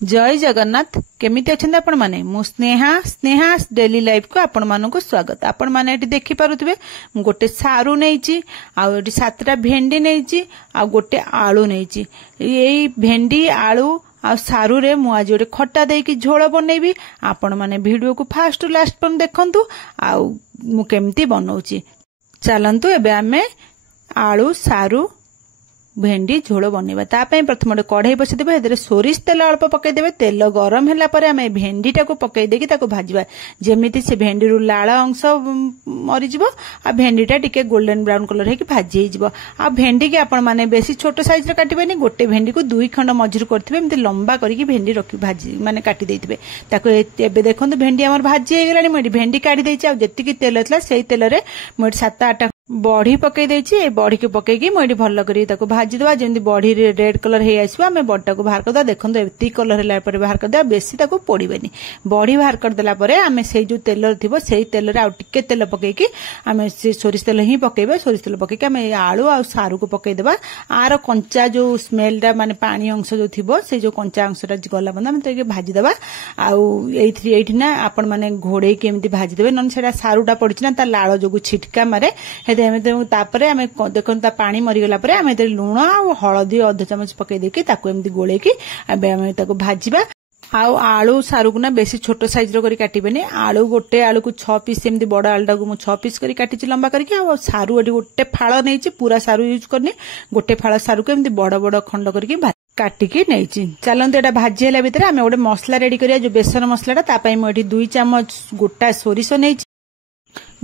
जय जगन्नाथ केमिति अछंती आपण माने मु स्नेहा डेली लाइफ को आपण मानकु स्वागत। आपण माने एटी देखि पारुथिबे मु गोटे सारू नेइची आ एटी 7टा भेंडी नेइची आ गोटे आलू नेइची। एई भेंडी आलू आ सारू रे मु आज गोटे खट्टा देकी झोल बनैबी। आपण माने वीडियो को फास्ट टू लास्ट पर देखंतु आ मु केमिति बनौची। चलंतु एबे आमे आलू सारू भेंडी झोल बनवा। प्रथम गोटे कढ़ई बसईदेवे एदरे सोरिष तेल अल्प पकईदेवे। तेल गरम है आम भेंडी टाक पकईदेकी भाजवा जमीती से भेंडी रू लाल अंश मरीज आ भेंडीटा टिके गोल्डन ब्राउन कलर होगी भाजी हो। आ भेंडी की आपण माने बेसी छोट साइज काटबेनी। गोटे भेंडी को 2 खंड मझिर करथिबे एमती लंबा करके भेंडी रखी भाजी माने काटी देथिबे। ताको एबे देखंतु भेंडी हमर भाजी हे गेलानी। मु भेंडी काटी देछि आ जेतिकी तेल थला सेही तेल रे मु 7-8 बड़ी पकई देछि। बड़ी के पकईकी मुझे भल कर भाजी दवा जमी बड़ी रेड कलर हो आसो। आम बड़टा को बाहर करदे देखो एति कलर है बाहर करदे बेसी पोड़बेनी। बड़ी बाहर करदेला आम से जो तेल थी से तेल आउ टिके तेल पकईकी आम से सोरिष तेल ही पकईबे। सोरिष तेल पकईकी आम आलू आ सारू को पकईदेवा। आर कंचा जो स्मेलटा माने पानी अंश जो थी से जो कंचा अंशटा गला बंद आम भाजीदेवा। आईना आपण मैंने घोड़े एमती भाजीदेवे ना से सारूटा पड़ी ना लाल जो छिटका मारे तापरे आम देखो पानी मरीगला आम लुण आ हलदी अध चामच पकई देकी एमती गोलेकी आम भाजवा। आलू सारू को ना बेसी छोट साइज रो करी काटिबेनी। आलू गोटे आलू को 6 पीस एमती बड़ आलूटा को 6 पीस करी काटिची लंबा करके। आ सारू एटी गोटे फाळ नेइची पूरा सारू यूज करनी। गोटे फाळ सारू को एमती बड़ बड़ खंड करके काटिकी नेइची। चलंतु एटा भाजी हैला भितर आम गोटे मसला रेडी करिया जो बेसन मसलाटा तापाई मु एटी 2 चामच गोटा सोरिष नेइची।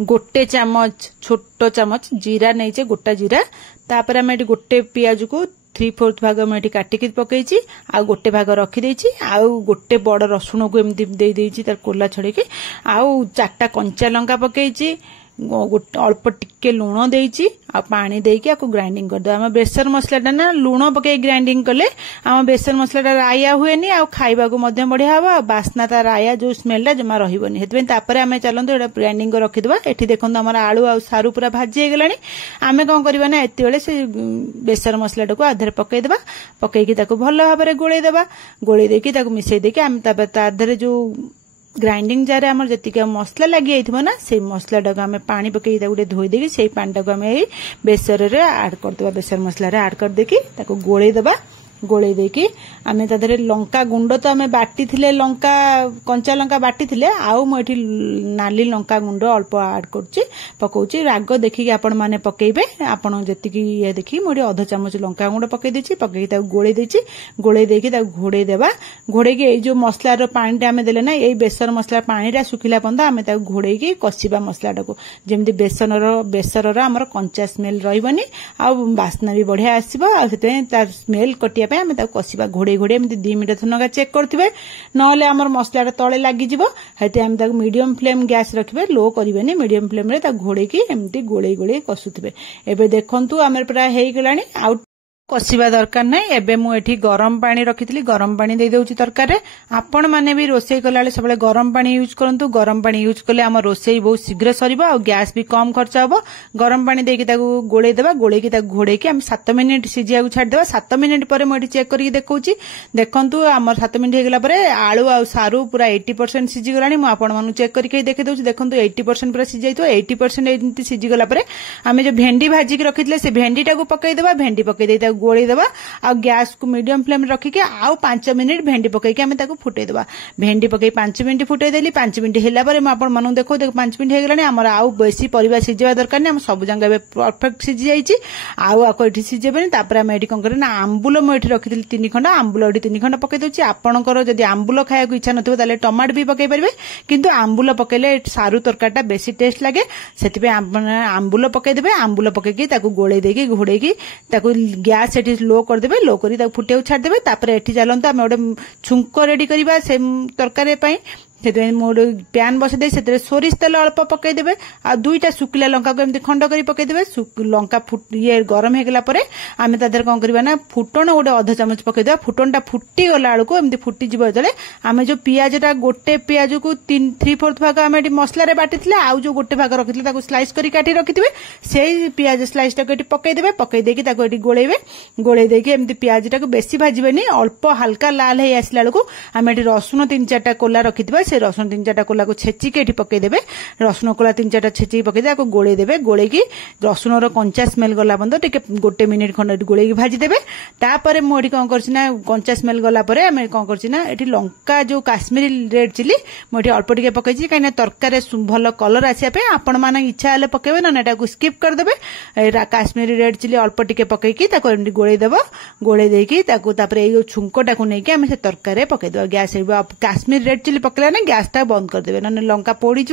गोटे चामच छोट चामच जीरा नहीं गोटा जीरा। तापर आम गोटे पियाज को 3/4 भाग मुझे काटिकी पकईची। आ गोटे भाग रखीदेची। आउ गोटे बड़ रसुण को एमती देदेची तार कोला छड़ेकी। आउ 4टा कंचा लंका पकईची। अल्प टिके लुण देइची आ पानी देकी आको ग्राइंडिंग कर दो। आम बेसन मसलाटा ना लुण पकई ग्राइंडिंग कले आम बेसन मसलाटा राया हुएनी आ खाइबा को मध्य बढ़िया हबा। बास्ना ता राया जो स्मेलटा जमा रहिबनी। हेतबे तापरे आम चलंतु एटा ग्राइंडिंग कर रखिदबा। एठी देखंतु हमर आलू आ सारू पूरा भाजी हे गेलानी। आमे कोन करबा ना एते बेले से बेसन मसलाटा को आधरे पकई देबा। पकईकी ताको भलो भाबरे गोळेई देबा। गोळेई देकी ताको मिसई देकी आम ताधरे जो ग्राइंडिंग जार आम जी मसला लगी ना से मसलाटा को आम पानी पकई गोटे धोई देकी से पानी टाक आम बेसर रे ऐड करदबा। बेसर मसला रे ऐड कर देकी ताको गोळेई देबा। गोळेई देकी आमे तादरे लंका गुंड तो आमे बाटी थिले लंका कंचा लंका बाटी थिले आउ मु एठी नाली लंका गुंड अल्प ऐड करछि पकोछि। राग देखिकी आपण माने पकेइबे। आपण जतिकी ये देखि मोडी आधा चामच लंका गुंड पकई देछि। पकई ता गोळेई देछि। गोळेई देकी ता घोड़े देबा। घोड़े के ए जो मसला रो पानी आमे देले ना ए बेसन मसला पानीरा सुखिला पंद आमे ता घोड़े की कसिबा मसलाटा को जेमति बेसर रो हमर कंचा स्मेल रहिबनी आ वासना भी बढ़िया आसीबो। आ सेते ता स्मेल कटिया आम कसिबा। घोड़े घोड़े एमती 2 मिनट थनगा चेक करथिबे नले हमर मसलाटा तळे लागि जिवो। हेते हम ताको मीडियम फ्लेम गैस रखिबे लो करिबेनी। मीडियम फ्लेम रे ता घोड़े की एमती गोळेई गोळेई कसुथिबे। एबे देखंतु हमर पूरा हेई गेलानी। आउ कसिबा दरकार नै। एबे मु एठी गरम पानी रखितली गरम पानी दे देउची तरकार रे। आपण माने भी रोसई कलाले सबले गरम पानी यूज करंतु। गरम पानी यूज कले हम रोसई बहुत शीघ्र सरीबो आ गैस भी कम खर्च होबो। गरम पानी देकी ताको गोळेई देबा। गोळेई की ताको घोड़ेई की हम 7 मिनिट सिजिया को छाड देबा। 7 मिनिट परे मु एठी चेक करके देखौची। देखंतु हमर 7 मिनिट हे गेला परे आलू आ सारू पूरा 80% सिजि गलानी। मु आपण मानु चेक करके देखि दउची। देखंतु 80% पूरा सिजि जाइतो। 80% एंती सिजि गला परे हमें जो भेंडी भाजी के रखितले से भेंडीटा को पकई देबा। भेंडी पकई देता गोळेई देबा। आ गैस को मीडियम फ्लेम रखिके आउ 5 मिनिट भेंडी पकईके आम ताको फुटई देबा। भेंडी पकई 5 मिनिट फुटई देली। 5 मिनिट हेला परे म आपण मानु देखो 5 मिनिट हे गेलानी। हमर आउ बेसी परिबा सिजेबा दरकार नै। हम सब जंगा बे परफेक्ट सिजि जाईची। आउ आको एठी सिजेबेनी। तापर हम एठी कोन करे ना आंबुल म एठी रखितली 3 खंड आंबुल एठी 3 खंड पकई दोची। आपणकर जदी आंबुल खाया को इच्छा नथिबो ताले टमाटो भी पकई परिबे। किंतु आंबुल पकईले सारू तरकाटा बेसी टेस्ट लागे। सेतिबे आंबुल पकई देबे। आंबुल पकईकी ताको गोळेई देकी घोड़ेकी ताको गैस एठी लो कर देबे। लो करी ताको फुटेउ छाड़ देबे। तापर एठी चलंतु आमे ओडे छुंको रेडी करिबा से तरकारी पई। से प्यान बसई से सोरिष तेल अल्प पकईदे आ 2टा शुखिला लंका को एमती खंड कर पकईदे लंका ये गरम हो गला आम तादेह कौन करवा ना फुटण गोटे अध चामच पकईदे फुटणटा फुटी गला बेलू एमती फुटीज जो आम जो पियाजटा गोटे पियाज को 3/4 भाग आम मसला बाटी आउ जो गोटे भाग रखी स्लाइस कर काटी रखिथे से पियाज स्लाइस टाक पकईदे पकईदे गोलेबे गोले देकी एमती पियाज टाक बेसी भाजबेनी अल्प हल्का लाल हो आसला बेलू आम ये रसुण 3-4टा कोला रखि से रसुण 3-4टा कोला को छेचिक ये पकईदे रसुण कोला 3-4टा छेचिक पकईदे गोलेदेवे गोलेकी रसुण कंचा स्मेल गला बंद टे गोटे मिनिट खंड गोले भाजीदेवे तापर मुझे कौन करना कंचा स्मेल गला आम कौन करना ये लंका जो काश्मीरी रेड चिली मुझे अल्प टे पकई कहीं तरकारी भल कलर आसापे आपण मान इच्छा हेल्ले पकेबे ना स्किप करदे काश्मीरी रेड चिली अल्प टे पकईकी गोलेदेव गोले देकी छुंकटा को लेकिन आम से तरकारी पकईदे गैस काश्मीरी रेड चिली पकड़ा ना गैस टा बंद करदे ना लंका पोड़ी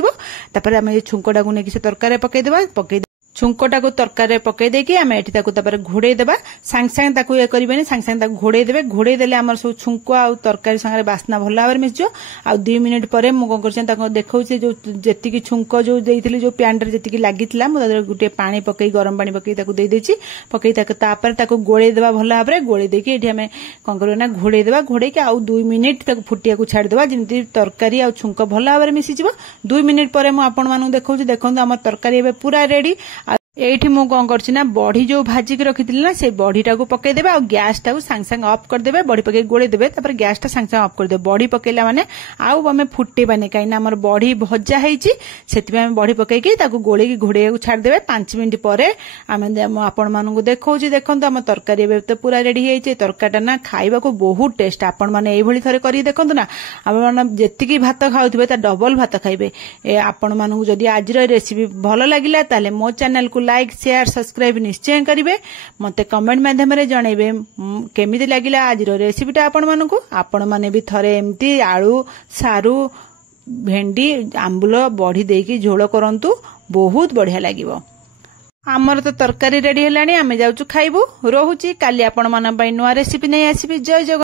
आम छुंकटा को लेकिन से तरकारी पकईदे छुंकटा को तरकारी पकई देकी आम एठी घोड़े देबा सांग सांग ताकू ये करिबेनी सांग सांग ताकू घोड़े देबे घोड़े देले हमर सब छुंको आ तरकारी संगे बास्ना भल भाव मिसजो आ 2 मिनिट परे मु कोन करछन ताको देखौछि जो जेतिकी छुंको जो देइथिली जो प्यान रे जेतिकी लागितला मु गुटे पानी पकई गरम पानी पकई ताकू देइ देछि पकई तापर ताकू गोळे देबा भल भाव रे गोळे देकी एठी हमें कोन करबो ना घोड़े देबा घोड़े के आ 2 मिनिट ताकू फुटिया को छाड़ देबा जेंति तरकारी आ छुंको भल भाव रे मिसि जिवो 2 मिनिट परे मु आपण मानु देखौछि देखंतु हमर तरकारी एबे पूरा रेडी एठी मु कौन करछिना बड़ी जो भाजी के रखी ना से बड़ीटा को पकई देबे आ गैस टा सांग सांग ऑफ कर देबे बड़ी पकई गोळे देबे तापर गैस टा सांग सांग ऑफ कर देबे बड़ी पकईला माने आउ हमें फुटेबानी कहीं हमर बड़ी भजा होईची सेति में बड़ी पकईकी ताको गोळे की घोड़े को छाड़ देबे 5 मिनिट परे आम आपण मानू देखौछि देखंतु हम तरकारी एबे तो पूरा रेडी होईची तरकारीटा ना खाइबा को बहुत टेस्ट आपण माने एई भली थरे करी देखंतु ना आपण जेतिकी भात खाउथिबे ता डबल भात खाइबे आपण मानू जदी आज रेसिपी भलो लागिला ताले मो चैनल को लाइक शेयर सब्सक्राइब निश्चय करेंगे मत कमेंट माध्यम जनइबे केमिति लागिला आज रेसिपीटा आपण माने भी थरे एमती आलू सारू भेंडी आंबुल बड़ी देकी झोल करंतु बहुत बढ़िया लागिवो आमर तो तरकारी रेडी हेलानी आमे जाउछु खाइबु रहुची काली आपण मन पई नुआ रेसिपी नै आसीबी जय जगन्नाथ।